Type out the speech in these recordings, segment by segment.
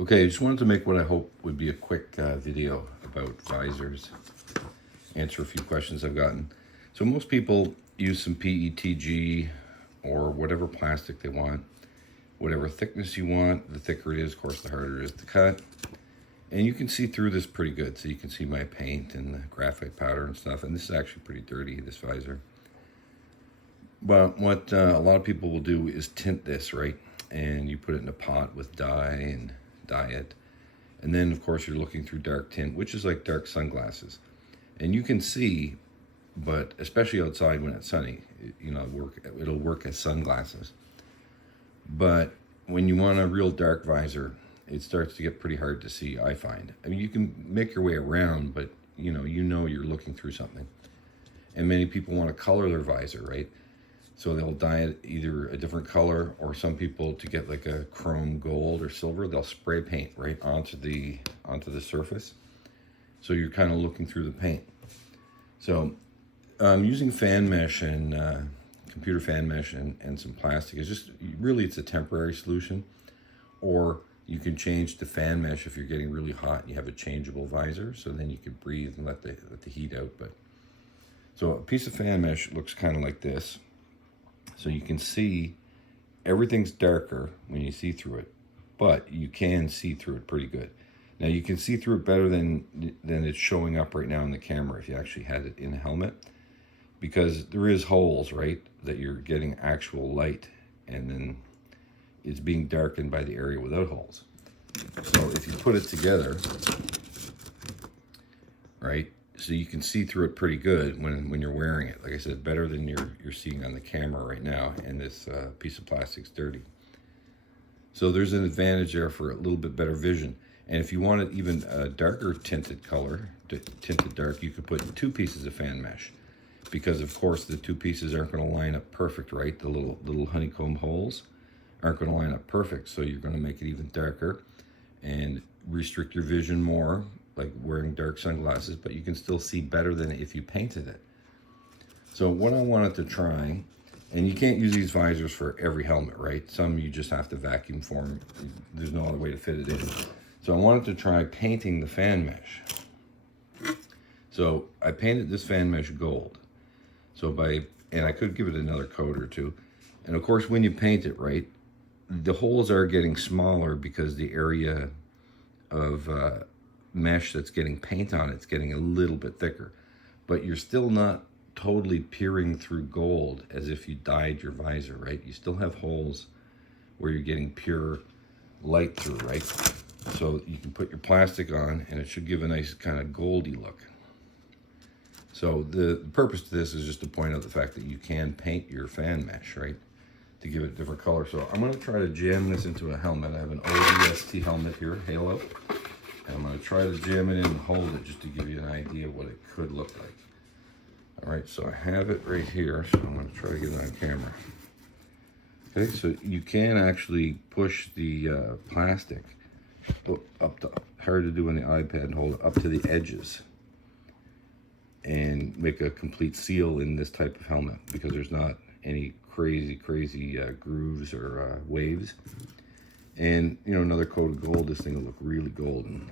Okay, I just wanted to make what I hope would be a quick video about visors, answer a few questions I've gotten. So most people use some PETG or whatever plastic they want, whatever thickness you want. The thicker it is, of course, the harder it is to cut. And you can see through this pretty good. So you can see my paint and the graphite powder and stuff. And this is actually pretty dirty, this visor. But what a lot of people will do is tint this, right? And you put it in a pot with dye and dye it. And then, of course, you're looking through dark tint, which is like dark sunglasses. And you can see, but especially outside when it's sunny, you know, it'll work as sunglasses. But when you want a real dark visor, it starts to get pretty hard to see, I find. I mean, you can make your way around, but you know you're looking through something. And many people want to color their visor, right? So they'll dye it either a different color, or some people, to get like a chrome gold or silver, they'll spray paint right onto the surface. So you're kind of looking through the paint. So using fan mesh and computer fan mesh and some plastic is just, really it's a temporary solution. Or you can change to fan mesh if you're getting really hot and you have a changeable visor, so then you can breathe and let the heat out. But so a piece of fan mesh looks kind of like this. So you can see everything's darker when you see through it, but you can see through it pretty good. Now you can see through it better than it's showing up right now in the camera if you actually had it in a helmet, because there is holes, right, that you're getting actual light, and then it's being darkened by the area without holes. So if you put it together, right, so you can see through it pretty good when you're wearing it. Like I said, better than you're seeing on the camera right now, and this piece of plastic's dirty. So there's an advantage there for a little bit better vision. And if you wanted even a darker tinted color, tinted dark, you could put 2 pieces of fan mesh. Because of course the 2 pieces aren't going to line up perfect, right? The little honeycomb holes aren't going to line up perfect, so you're going to make it even darker and restrict your vision more, like wearing dark sunglasses, but you can still see better than if you painted it. So what I wanted to try, and you can't use these visors for every helmet, right? Some you just have to vacuum form. There's no other way to fit it in. So I wanted to try painting the fan mesh. So I painted this fan mesh gold. And I could give it another coat or two. And of course, when you paint it, right, the holes are getting smaller because the area of mesh that's getting paint on it's getting a little bit thicker. But you're still not totally peering through gold as if you dyed your visor, right? You still have holes where you're getting pure light through, right? So you can put your plastic on and it should give a nice kind of goldy look. So the purpose to this is just to point out the fact that you can paint your fan mesh, right, to give it a different color. So I'm going to try to jam this into a helmet. I have an ODST helmet here, Halo. And I'm going to try to jam it in and hold it just to give you an idea of what it could look like. All right, so I have it right here, so I'm going to try to get it on camera. Okay, so you can actually push the plastic up to, hard to do on the iPad, and hold it up to the edges and make a complete seal in this type of helmet, because there's not any crazy grooves or waves. And you know, another coat of gold, this thing will look really golden.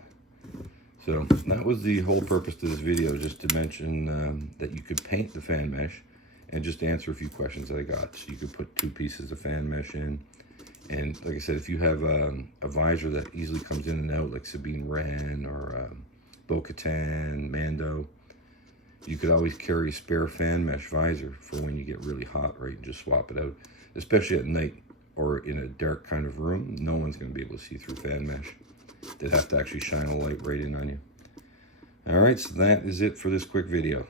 So that was the whole purpose to this video, just to mention that you could paint the fan mesh and just answer a few questions that I got. So you could put 2 pieces of fan mesh in. And like I said, if you have a visor that easily comes in and out, like Sabine Wren or Bo-Katan, Mando, you could always carry a spare fan mesh visor for when you get really hot, right? And just swap it out, especially at night or in a dark kind of room. No one's going to be able to see through fan mesh. They'd have to actually shine a light right in on you. All right, so that is it for this quick video.